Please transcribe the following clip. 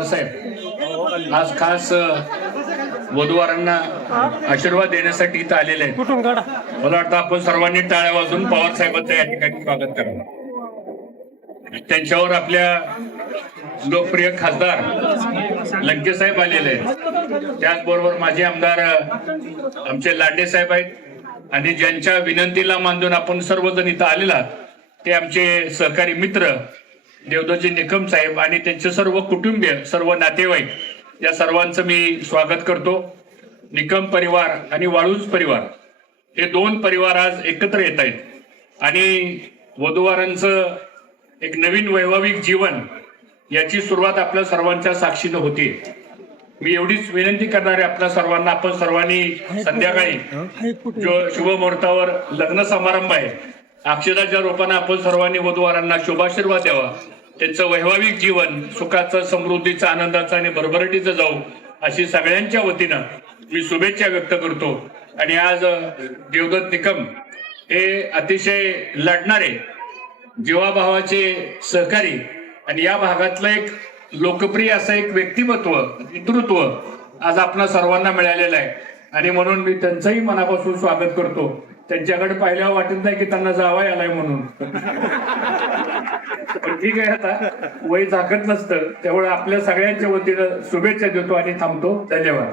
पवार साहेब आज खास वधूवरांना आशीर्वाद देण्यासाठी इथं आलेले आहेत. मला वाटतं आपण सर्वांनी टाळ्या वाजून पवार साहेबांचं या ठिकाणी स्वागत करावं. त्यांच्यावर आपल्या लोकप्रिय खासदार लंके साहेब आलेले आहेत. त्याचबरोबर माजी आमदार आमचे लांडे साहेब आहेत आणि ज्यांच्या विनंतीला मानून आपण सर्वजण इथं आलेला ते आमचे सहकारी मित्र देवदत्तजी निकम साहेब आणि त्यांचे सर्व कुटुंबीय, सर्व नातेवाईक, या सर्वांचं मी स्वागत करतो. निकम परिवार आणि वाळूज परिवार हे दोन परिवार आज एकत्र येत आहेत आणि वधूवरांचं एक नवीन वैवाहिक जीवन याची सुरुवात आपल्या सर्वांच्या साक्षीनं होती. मी एवढीच विनंती करणार आहे आपल्या सर्वांना, आपण सर्वांनी संध्याकाळी जो शुभमुहूर्तावर लग्न समारंभ आहे, अक्षदाच्या रूपाने आपण सर्वांनी वधूवरांना शुभाशीर्वाद द्यावा. त्यांचं वैवाहिक जीवन सुखाचं, समृद्धीचं, आनंदाचं आणि भरभराटीचं जाऊ अशी सगळ्यांच्या वतीनं मी शुभेच्छा व्यक्त करतो. आणि आज देवदत्त निकम हे अतिशय लढणारे, जीवाभावाचे सहकारी आणि या भागातलं एक लोकप्रिय असं एक व्यक्तिमत्व, नेतृत्व आज आपल्या सर्वांना मिळालेलं आहे आणि म्हणून मी त्यांचंही मनापासून स्वागत करतो. त्यांच्याकडे पाहिल्यावर वाटत नाही की त्यांना जावं आलाय म्हणून, पण ठीक आहे, आता वय झाकत नसतं, त्यामुळे आपल्या सगळ्यांच्या वतीनं शुभेच्छा देतो आणि थांबतो. धन्यवाद.